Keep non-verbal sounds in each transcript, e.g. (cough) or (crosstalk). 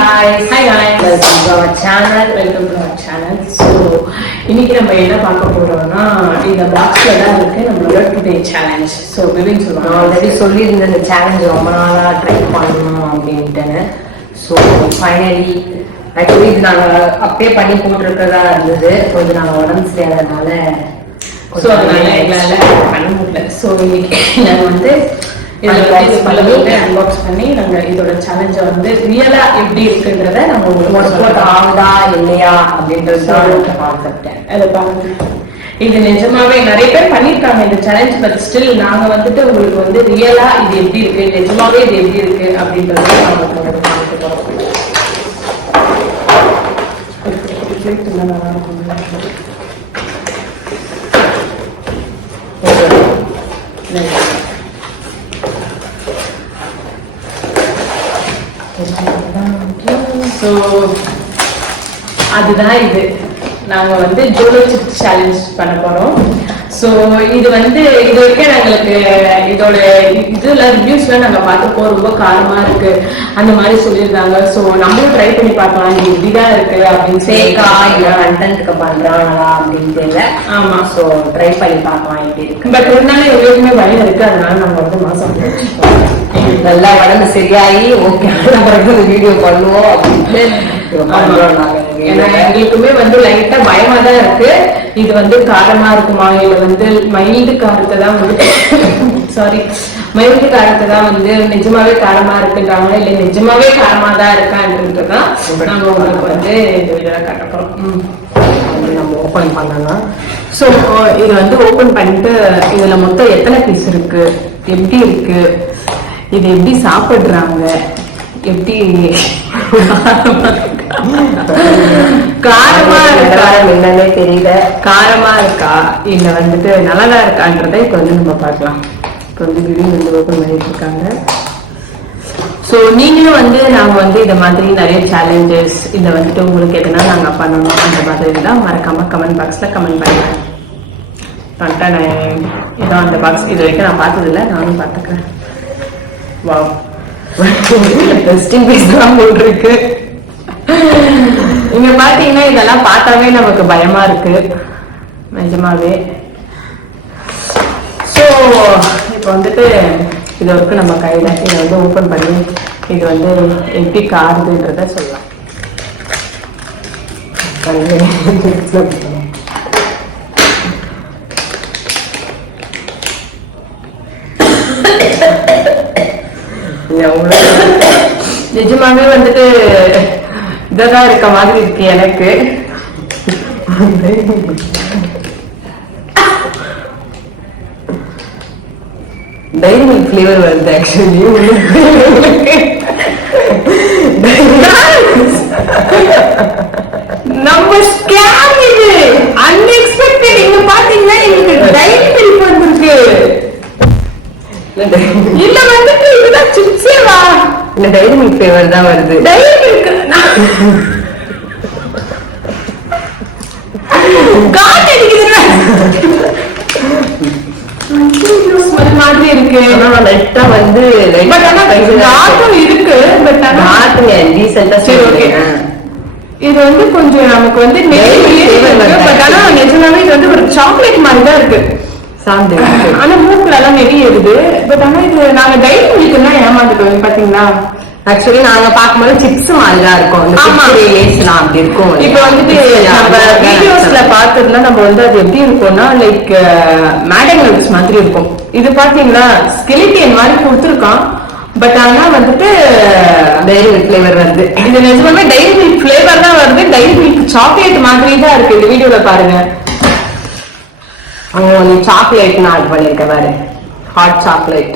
guys. Hi guys. Welcome to our channel. Welcome to our channel so இன்னைக்கு நம்ம என்ன பார்க்க போறோம்னா இந்த பாக்ஸ்ல தான் இருக்கு நம்மளோட டுடே சேலஞ்ச் ஸோ விவின் சொல்லுவாங்க ஆல்ரெடி சொல்லியிருந்தேன் இந்த சேலஞ்ச் ரொம்ப நாளாக ட்ரை பண்ணணும் அப்படின்ட்டு ஸோ ஃபைனலி ஆக்சுவலி இது நாங்கள் அப்பயே பண்ணி போட்டிருக்கிறதா இருந்தது கொஞ்சம் நாங்கள் உடம்பு சரியாததுனால ஸோ அதனால எங்களால பண்ண முடியல ஸோ இன்னைக்கு நாங்கள் வந்து இதில் வந்து பண்ணி. பண்ணி அன்பாக்ஸ் பண்ணி நாங்கள் இதோட சேலஞ்சை வந்து ரியலா எப்படி இருக்குன்றத நம்ம உங்களுக்கு. ஆகுதா இல்லையா அப்படின்றது தான் கான்செப்ட் அதை பாருங்க இது நிஜமாவே நிறைய பேர் பண்ணிருக்காங்க இந்த சேலஞ்ச் பட் ஸ்டில் நாங்க வந்துட்டு உங்களுக்கு வந்து ரியலா இது எப்படி இருக்கு நிஜமாவே இது எப்படி இருக்கு அப்படின்றத நாங்க ஸோ அதுதான் இது. நாங்க வந்து ஜோலோ சிப் சேலஞ்ச் பண்ண போறோம். ஸோ இது வந்து இது வரைக்கும் எங்களுக்கு இதோட இதுல ரிவ்யூஸ்ல நாங்க பார்த்தப்போ ரொம்ப காரமா இருக்கு. அந்த மாதிரி சொல்லியிருந்தாங்க. ஸோ நம்மளும் ட்ரை பண்ணி பார்க்கலாம். இது இப்படிதான் இருக்கு அப்படின்னு சொல்லி இல்லை கண்டென்ட்க்கு பண்றாங்களா அப்படின்னு தெரியல. ஆமா. ஸோ ட்ரை பண்ணி பார்க்கலாம் எப்படி இருக்கு. பட் இருந்தாலும் எங்களுக்குமே பயம் இருக்கு. அதனால நாங்க வந்து மாசம் நல்லா உடம்பு சரியாயி ஓகே பிறகு இந்த வீடியோ பண்ணுவோம் இந்த ஏன்னா. எங்களுக்குமே வந்து லைட்டா பயமா தான் இருக்கு. இது வந்து காரமா இருக்குமா? இல்ல வந்து மைல்டு காரத்தை தான் வந்து (coughs) சாரி மைல்டு காரத்தை தான் வந்து நிஜமாவே காரமா இருக்குன்றாங்க இல்ல நிஜமாவே காரமா தான் இருக்கான்றதுதான் நாங்க உங்களுக்கு வந்து இந்த வீடியோல காட்ட போறோம். ம். அது நம்ம ஓபன் பண்ணலாம் ஸோ இது வந்து ஓபன் பண்ணிட்டு இதுல மொத்தம் எத்தனை பீஸ் இருக்கு? எப்படி இருக்கு? இது எப்படி சாப்பிடுறாங்க? எப்படி காரமா இருக்கா? காரம் என்னன்னே தெரியல. காரமா இருக்கா? இல்ல வந்துட்டு நல்லதா இருக்கான்றதை இப்ப வந்து நம்ம பார்க்கலாம். இப்ப வந்து கிரீன் வந்து ஓபன் பண்ணிட்டு இருக்காங்க. ஸோ நீங்களும் வந்து நாங்க வந்து இந்த மாதிரி நிறைய சேலஞ்சஸ் இந்த வந்துட்டு உங்களுக்கு எதுனா நாங்க பண்ணணும் அந்த மாதிரி தான் மறக்காம கமெண்ட் பாக்ஸ்ல கமெண்ட் பண்ணுங்க. பண்ணிட்டேன் நான் இதான் அந்த பாக்ஸ் இது வரைக்கும் நான் பார்த்ததில்ல நானும் பார்த்துக்கிறேன். வாவ் டெஸ்டிங் (laughs) தான் இங்க பாத்தீங்கன்னா இதெல்லாம் பார்த்தாவே நமக்கு பயமா இருக்கு. நிஜமாவே. ஸோ இப்போ வந்துட்டு இது வரைக்கும் நம்ம கையில இதை வந்து ஓப்பன் பண்ணி இது வந்து எப்படி காருதுன்றத சொல்லலாம். நிஜமாவே வந்துட்டு இதான் இருக்க மாதிரி இருக்கு எனக்கு. டைரி மில்க் ஃப்ளேவர் வருது ஆக்சுவலி உங்களுக்கு டைரி மில்க் ஃப்ளேவர் தான் வருது. Diary milk. ஸ்மெல் மாதிரி இருக்கு. ஆனா லைட்டா வந்து பட் ஆனா காட்டும் இருக்கு பட் ஆனா மாத்துங்க டீசெண்டா சரி, okay. இது வந்து கொஞ்சம் நமக்கு வந்து பட் ஆனா நிஜமாவே இது வந்து ஒரு சாக்லேட் மாதிரி தான் இருக்கு. ஆனா மூக்குல எல்லாம் நெறி ஏறுது பட் ஆனா இது நாங்க டைரி மில்க் தான் ஏமாந்துட்டோம் பாத்தீங்களா? ஆக்சுவலி நாங்க பாக்கும்போது சிப்ஸ் மாதிரி தான் இருக்கும். லேஸ்லாம் அப்படி இருக்கும். இப்ப வந்துட்டு நம்ம வீடியோஸ்ல பாத்துருந்தா நம்ம வந்து அது எப்படி இருக்கும்னா லைக் மேடங்கல்ஸ் மாதிரி இருக்கும். இது பாத்தீங்களா? ஸ்கெலிட்டியன் மாதிரி கொடுத்துருக்கான். பட் ஆனா வந்துட்டு டைரி மில்க் ஃப்ளேவர் வருது. இது நிஜமாவே டைரி மில்க் ஃபிளேவர் தான் வருது. டைரி மில்க் சாக்லேட் மாதிரி தான் இருக்கு. இந்த வீடியோல பாருங்க. அங்க வந்து சாக்லேட் நான் ஆட் பண்ணிருக்கேன் பாரு. ஹாட் சாக்லேட்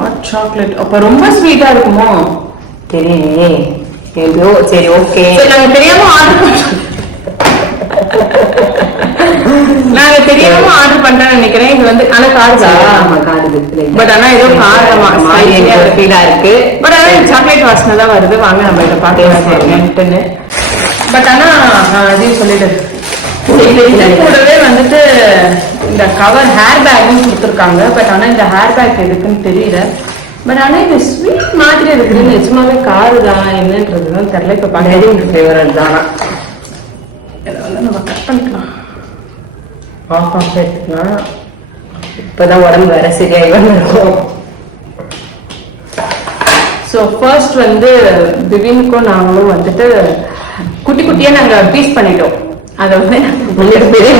ஹாட் சாக்லேட் அப்ப ரொம்ப ஸ்வீட்டா இருக்குமோ? தெரியலையே. எப்படியோ சரி ஓகே நாங்க தெரியாம ஆர்டர் பண்ணோம் நாங்க தெரியாம ஆர்டர் பண்றேன்னு நினைக்கிறேன். இது வந்து ஆனா கார்டா ஆமா காடுது பட் ஆனா ஏதோ காரமா ஃபீலா இருக்கு. பட் ஆனா சாக்லேட் வாசனை தான் வருது. வாங்க நம்ம இதை பார்த்து பட் ஆனா அதையும் சொல்லிட்டு கூடவே வந்துட்டு கவர் ஹேர் பேக்கும் கொடுத்துருக்காங்க. பட் ஆனா இந்த ஹேர் பேக் எதுக்குன்னு தெரியல. பட் ஆனா இது ஸ்வீட் மாதிரி இருக்குது. நிஜமாவே காரு தான் என்னன்றதுதான் தெரியல. இப்ப வெரி பாக்க ஃபேவரட் தானா? இதை வந்து நம்ம கட் பண்ணிக்கலாம். ஆஃப் ஆஃப் எடுத்துக்கலாம் இப்பதான் உடம்பு வேற சரியாகி இருக்கும் ஸோ ஃபர்ஸ்ட் வந்து திடீனுக்கும் நாங்களும் வந்துட்டு குட்டி குட்டியா நாங்க பீஸ் பண்ணிட்டோம். அதை வந்து பெரிய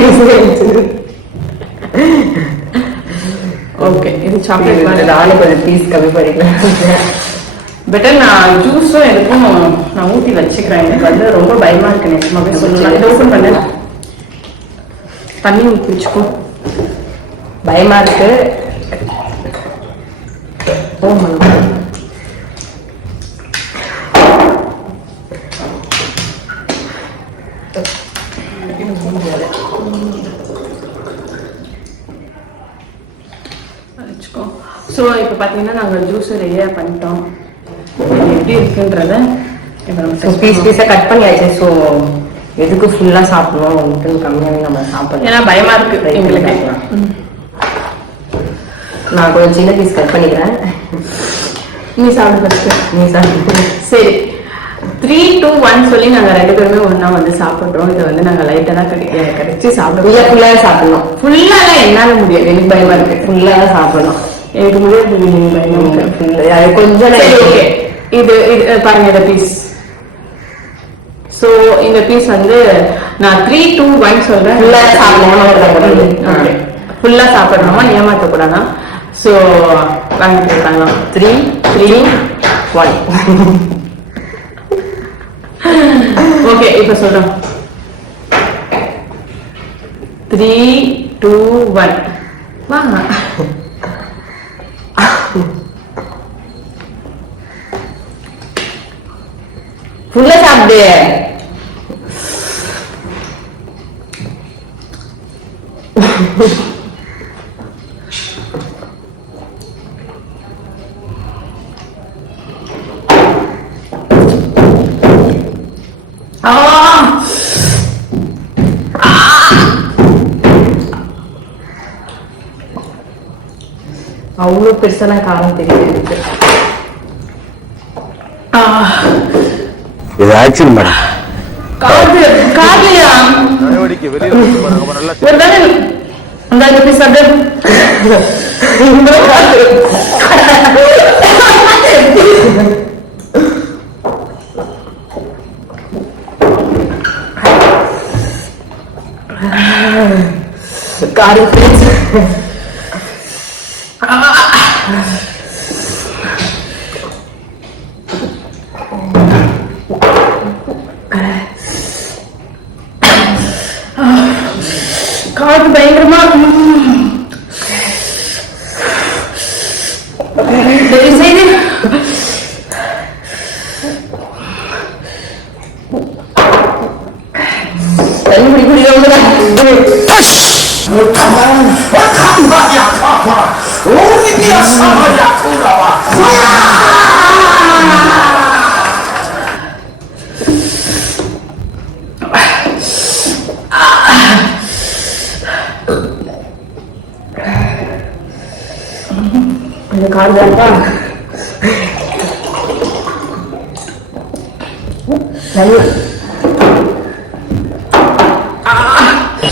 (laughs) ஓகே இது சாக்லேட் மாதிரி. நானும் கொஞ்சம் பீஸ் கம்மி பண்ணிக்கலாம். பெட்டர் நான் ஜூஸும் எனக்கும் நான் ஊத்தி வச்சுக்கிறேன். எனக்கு வந்து ரொம்ப பயமா இருக்கு நிஜமாவே சொல்லலாம் இதை ஓப்பன் பண்ண. தண்ணி ஊற்றி வச்சுக்கோ. பயமா இருக்கு. ஓ மனம் வச்சுக்கோ ஸோ இப்போ பார்த்தீங்கன்னா நாங்கள் ஜூஸ் ரெடியாக பண்ணிட்டோம். எப்படி இருக்குன்றத பீஸ். பீஸாக கட் பண்ணியாச்சு. ஸோ எதுக்கு ஃபுல்லாக சாப்பிடணும்? உங்களுக்கு கம்மியாகவே நம்ம சாப்பிடலாம் ஏன்னா பயமா இருக்கு எங்களுக்கு. நான் கொஞ்சம் சின்ன பீஸ் கட் பண்ணிக்கிறேன். நீ சாப்பிடு ஃபர்ஸ்ட் நீ சாப்பிட்டு சரி. த்ரீ டூ ஒன் சொல்லி நாங்க ரெண்டு பேருமே ஒண்ணா வந்து சாப்பிடுறோம். இதை வந்து நாங்க லைட்டா தான் கடி கடிச்சு சாப்பிடுவோம் ஃபுல்லாக ஃபுல்லாக சாப்பிடணும். ஃபுல்லால என்னால முடியாது. எனக்கு பயமா இருக்கு. ஃபுல்லாக தான் சாப்பிடணும். Full- அது கொஞ்சம் இது இது பாருங்க இந்த பீஸ் சோ இந்த பீஸ் வந்து நான் த்ரீ டூ ஒன் சொல்றேன். Full ஆ சாப்பிடணும்னு ஒரு தகவல். ஓகே ஃபுல்லா சாப்பிடணுமா? ஏமாத்த கூடாதா சோ வாங்கிட்டு பண்ணலாம் த்ரீ த்ரீ ஒன் ஓகே இப்ப சொல்றோம் த்ரீ டூ ஒன் வாங்க. ஃபுல்லாக சாப்பிடு. அவ்வளோ பெருசெல்லாம் காரணம் தெரியாது எனக்கு ஆ இது ஆக்சுவல் மேடம் காது காதுலையா நடவடிக்கை வெளியில வந்து பாருங்க அப்ப நல்லா ஒரு தானே அந்த இந்த பீஸ் சாப்பிட்டு காரம் பிடிச்சு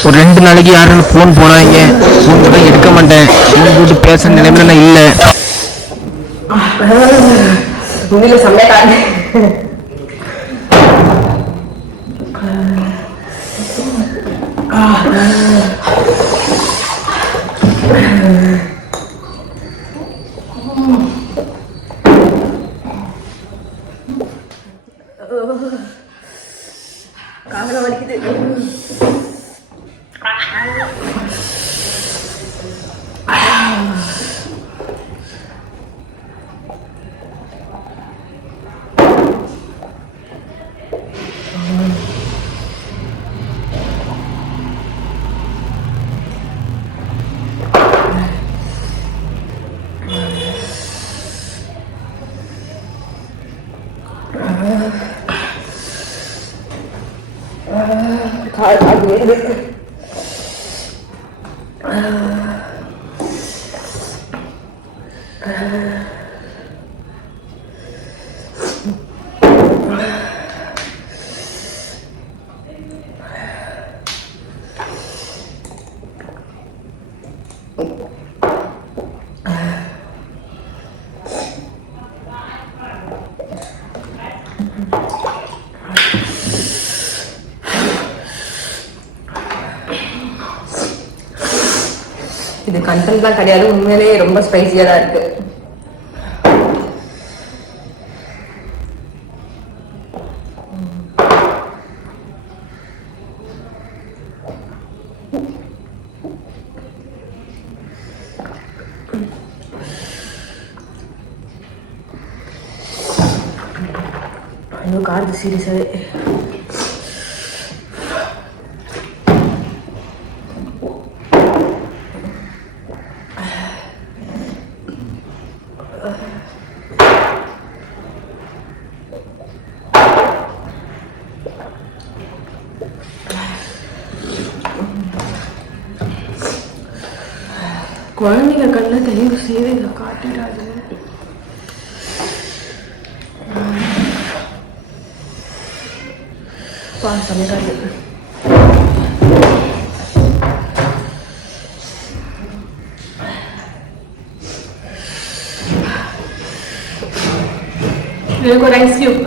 ஒரு ரெண்டு நாளைக்கு யாரும் ஃபோன் போனாங்க ஃபோன் கூட எடுக்க மாட்டேன். ஃபோன் போட்டு பேசுற நிலைமையில நான் இல்லை. இது கண்டென்ட்லாம் கிடையாது. உண்மையிலேயே ரொம்ப ஸ்பைசியாக தான் இருக்கு. ஐயோ கார்டு சீரியஸாவே குழந்தைங்க கண்ணில் தயவு செய்து இதை காட்டிடாது பா சமைக்காது எனக்கு ஒரு ஐஸ் கியூப்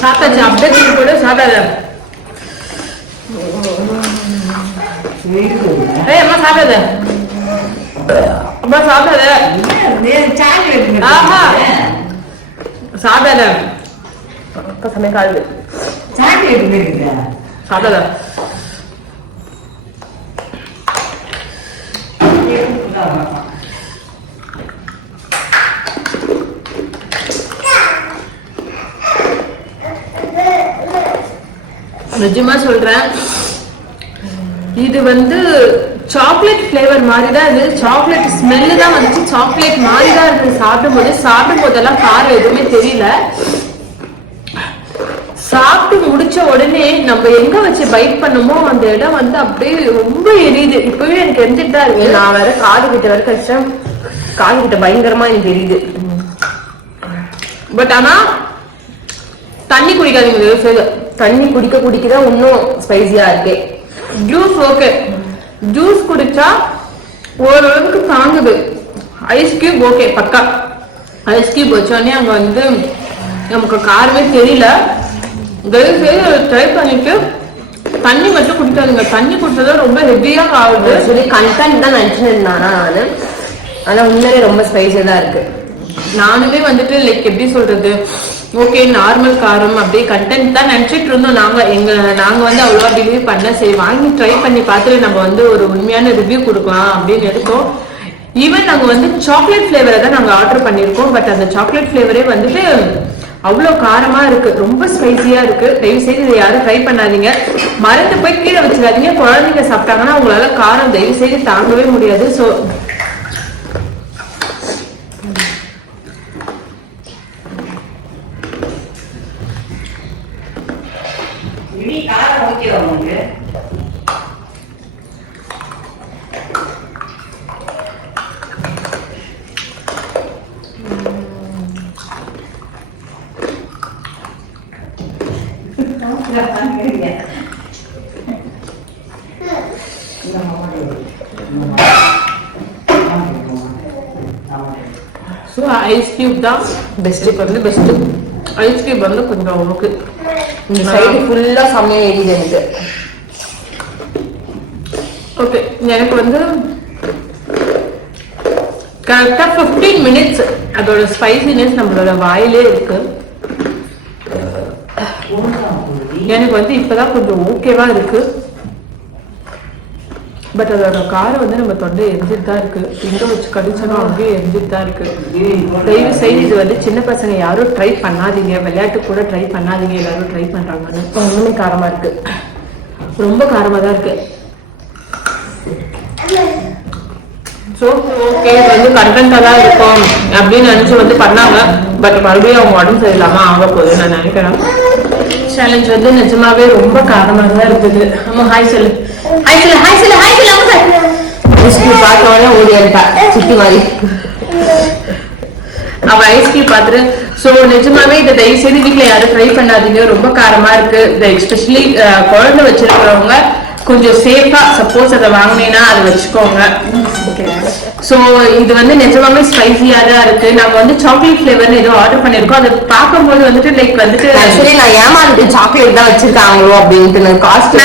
சாப்பிட்டாச்சு அப்படியே தூக்கி போடு சாப்பிடாத ஏய் அம்மா சாப்பிடாத. அம்மா சாப்பிடாத. ஆமா சாப்பிடாத. அப்பா சமைக்காது சாப்பிடாத. நிஜமா சொல்றேன். இது வந்து சாக்லேட் ஃப்ளேவர் மாதிரி தான் இருக்குது சாக்லேட் ஸ்மெல்லு தான் வந்துச்சு. சாக்லேட் மாதிரி தான் இருக்குது சாப்பிடும்போது. சாப்பிடும் போதெல்லாம் காரம் எதுவுமே தெரியல. சாப்பிட்டு முடிச்ச உடனே நம்ம எங்க வச்சு பைட் பண்ணமோ அந்த இடம் வந்து அப்படியே ரொம்ப எரியுது. இப்பவே எனக்கு எரிஞ்சிட்டு தான் இருக்கு. நான் வேற காது கிட்ட வேற கஷ்டம் காது கிட்ட பயங்கரமா எனக்கு எரியுது. பட் ஆனா தண்ணி குடிக்காதீங்க தண்ணி குடிக்க குடிக்கதான் இன்னும் ஸ்பைசியா இருக்கு. ஜூஸ் ஓகே ஜூஸ் குடிச்சா ஓரளவுக்கு தாங்குது. ஐஸ் கியூப் ஓகே பக்கா. ஐஸ் கியூப் வச்சோடனே அங்க வந்து நமக்கு காரமே தெரியல. தயவு செய்து ட்ரை பண்ணிட்டு தண்ணி மட்டும் குடிக்காதுங்க. தண்ணி குடிச்சதா ரொம்ப ஹெவியா ஆகுது. சொல்லி கண்டென்ட் தான் நினைச்சுன்னு இருந்தானா நானு. ஆனா உண்மையிலே ரொம்ப ஸ்பைசியா தான் இருக்கு. நானுமே வந்துட்டு லைக் எப்படி சொல்றது? ஓகே நார்மல் காரம் அப்படியே கண்டென்ட் தான் நினச்சிட்டு இருந்தோம். நாங்கள் எங்கள் நாங்கள் வந்து அவ்வளோவா பிலீவ் பண்ண சரி வாங்கி ட்ரை பண்ணி பார்த்துட்டு நம்ம வந்து ஒரு உண்மையான ரிவ்யூ கொடுக்கலாம் அப்படின்னு எடுத்தோம் ஈவன் நாங்கள் வந்து சாக்லேட் ஃப்ளேவரை தான் நாங்கள் ஆர்டர் பண்ணியிருக்கோம். பட் அந்த சாக்லேட் ஃப்ளேவரே வந்துட்டு அவ்வளோ காரமாக இருக்கு. ரொம்ப ஸ்பைசியாக இருக்கு. தயவு செய்து இதை யாரும் ட்ரை பண்ணாதீங்க. மறந்து போய் கீழே வச்சிடாதீங்க. குழந்தைங்க சாப்பிட்டாங்கன்னா அவங்களால காரம் தயவு செய்து தாங்கவே முடியாது. ஸோ ஸோ ஐஸ் கியூப் தான் பெஸ்ட்டுக்கு வந்து பெஸ்ட்டு ஐஸ் கியூப் வந்து கொஞ்சம் ஓகே இந்த சைடு ஃபுல்லா செம்மையா எரியுது எனக்கு. ஓகே எனக்கு வந்து கரெக்டாக ஃபிஃப்டீன் மினிட்ஸ் அதோட ஸ்பைசினஸ் நம்மளோட வாயிலே இருக்கு. எனக்கு வந்து இப்பதான் கொஞ்சம் ஓகேவா இருக்கு. பட் அதோட காரம் வந்து நம்ம தொண்டை எரிஞ்சிட்டு தான் இருக்கு. எங்க வச்சு கடிச்சாலும் அங்கேயே எரிஞ்சிட்டு தான் இருக்கு. தயவு செய்து இது வந்து சின்ன பசங்க யாரும் ட்ரை பண்ணாதீங்க. விளையாட்டு கூட ட்ரை பண்ணாதீங்க. எல்லாரும் ட்ரை பண்றாங்கன்னு. ஒண்ணுமே காரமா இருக்கு. ரொம்ப காரமா தான் இருக்கு. ஸோ ஓகே இது வந்து கண்டென்ட்டாக தான் இருக்கும். அப்படின்னு நினச்சி வந்து பண்ணாங்க பட் மறுபடியும் அவங்க உடம்பு சரியில்லாமல் ஆக போகுது நான் நினைக்கிறேன். சேலஞ்ச் வந்து நிஜமாவே ரொம்ப காரமாக தான் இருக்குது. ஆமாம் ஹாய் சொல்லு. ஹாய் சொல்லு ஹாய் சொல்லு ஹாய் சொல்லு அம்மா பிஸ்கி பார்த்த உடனே ஓடி வந்துட்டா சுத்தி மாதிரி. அவ ஐஸ்கிரீம் பார்த்துட்டு ஸோ நிஜமாவே இதை தயவு செய்து வீட்டில் யாரும் ட்ரை பண்ணாதீங்க. ரொம்ப காரமா இருக்கு. எஸ்பெஷலி குழந்தை வச்சிருக்கிறவங்க கொஞ்சம் சேஃபா சப்போஸ் அதை வாங்கினேன்னா அதை வச்சுக்கோங்க. சோ இது வந்து நிஜமாவே ஸ்பைசியா தான் இருக்கு. நாங்க வந்து சாக்லேட் ஃபிளேவர் ஏதோ ஆர்டர் பண்ணிருக்கோம். அதை பார்க்கும்போது வந்துட்டு லைக் வந்துட்டு ஆக்சுவலி நான் ஏமாந்து சாக்லேட் தான் வச்சிருக்காங்களோ அப்படின்ட்டு காஸ்ட்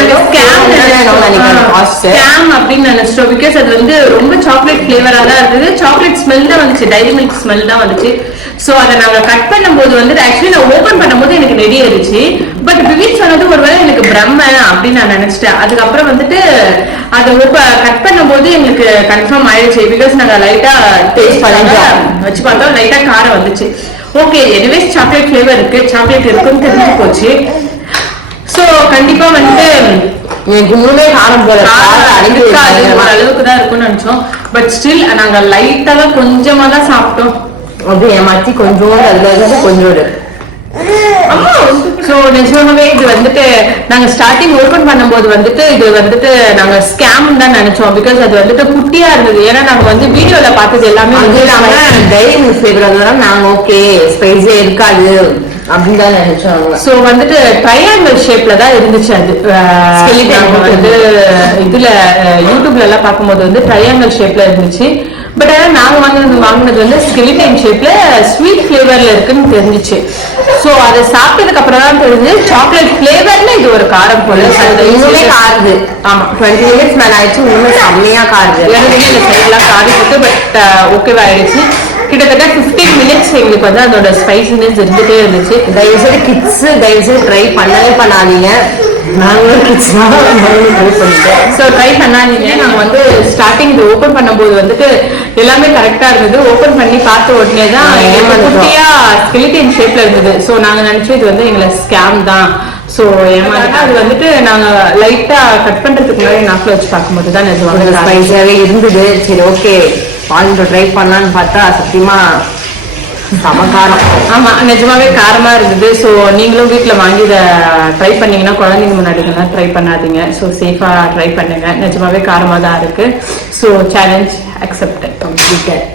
ஸ்கேம் அப்படின்னு நினைச்சிட்டோம். பிகாஸ் அது வந்து ரொம்ப சாக்லேட் ஃபிளேவரா தான் இருந்தது சாக்லேட் ஸ்மெல் தான் வந்துச்சு. டைரி மில்க் ஸ்மெல் தான் வந்துச்சு. சோ அதை நாங்க கட் பண்ணும்போது வந்து ஆக்சுவலி நான் ஓபன் பண்ணும்போது எனக்கு ரெடி ஆயிடுச்சு. பட் விவித் சொன்னது ஒருவேளை எனக்கு பிரம்ம அப்படின்னு நான் நினைச்சிட்டேன். அதுக்கப்புறம் வந்துட்டு அதை கட் பண்ணும்போது எங்களுக்கு கன்ஃபார்ம் ஆயிடுச்சு. பிகாஸ் நாங்க லைட்டா டேஸ்ட். வச்சு பார்த்தோம் லைட்டா காரம் வந்துச்சு. ஓகே எனிவேஸ் சாக்லேட் ஃபிளேவர் இருக்கு. சாக்லேட் இருக்குன்னு தெரிஞ்சு போச்சு. சோ கண்டிப்பா வந்துட்டு இன்னுமே காரம் போல இருக்காது. ஓரளவுக்கு தான் இருக்கும்னு நினைச்சோம். பட் ஸ்டில் நாங்க லைட்டா தான் கொஞ்சமா தான் சாப்பிட்டோம். அப்படியே ஏமாத்தி கொஞ்சோண்டு அதுல இருந்து கொஞ்சோண்டு சோ நிஜமாவே இது வந்துட்டு நாங்க ஸ்டார்டிங் ஓபன் பண்ணும்போது வந்துட்டு இது வந்துட்டு நாங்க ஸ்கேம் தான் நினைச்சோம் பிகாஸ் அது வந்துட்டு குட்டியா இருந்தது ஏன்னா நாங்க வந்து வீடியோல பார்த்தது எல்லாமே வந்து இல்லாம டைரி மில்க் ஃபிளேவர் அதெல்லாம் நாங்க ஓகே ஸ்பைஸே இருக்காது அப்படின்னு தான் நினைச்சோம் சோ வந்துட்டு ட்ரையாங்கிள் ஷேப்ல தான் இருந்துச்சு அது வந்து இதுல யூடியூப்ல எல்லாம் பார்க்கும்போது வந்து ட்ரையாங்கிள் ஷேப்ல இருந்துச்சு. பட் ஆனா நாங்க வாங்கினது வாங்கினது வந்து ஸ்கெலிட்டன் ஷேப்ல ஸ்வீட் ஃபிளேவர்ல இருக்குன்னு தெரிஞ்சுச்சு. சோ அதை சாப்பிட்டதுக்கு அப்புறம் தான் தெரிஞ்சு சாக்லேட் ஃபிளேவர்ல இது ஒரு காரம் போல அது இன்னுமே காருது. ஆமா. டுவெண்ட்டி மினிட்ஸ் மேல ஆயிடுச்சு இன்னுமே செம்மையா காருது. ஏற்கனவே இந்த சைட்லாம் காரி போட்டு பட் ஓகேவாயிடுச்சு கிட்டத்தட்ட 15 மினிட்ஸ் எங்களுக்கு வந்து அதோட ஸ்பைசினஸ் இருந்துட்டே இருந்துச்சு. தயவு செய்து கிட்ஸ் தயவு செய்து ட்ரை பண்ணவே பண்ணாதீங்க. நாங்களும் கிட்ஸ் தான் ட்ரை பண்ணிட்டோம் ஸோ ட்ரை பண்ணாதீங்க. நாங்க வந்து ஸ்டார்டிங் இது ஓபன் பண்ணும்போது வந்துட்டு எல்லாமே கரெக்டா இருந்தது. ஓபன் பண்ணி பார்த்த உடனே தான் ஆ, எங்களுக்கு ஏமாந்துட்டோம். குட்டியா ஸ்கெலிட்டன் ஷேப்ல இருந்தது. ஸோ நாங்க நினைச்சோம் இது வந்து எங்களை ஸ்கேம் தான். ஸோ ஏமாட்டா அது வந்துட்டு நாங்க லைட்டா கட் பண்றதுக்கு முன்னாடி நாக்கில் வச்சு பார்க்கும்போது தான் நிஜமாக ஸ்பைஸாவே இருந்தது. சரி ஓகே பாலிட்டு ட்ரை பண்ணலான்னு பார்த்தா சத்தியமா சமகாரம் ஆமா நிஜமாவே காரமா இருந்தது. ஸோ நீங்களும் வீட்ல வாங்கி இதை ட்ரை பண்ணீங்கன்னா குழந்தைங்க முன்னாடி ட்ரை பண்ணாதீங்க. ஸோ சேஃபா ட்ரை பண்ணுங்க. நிஜமாவே காரமா தான் இருக்கு. So challenge accepted completed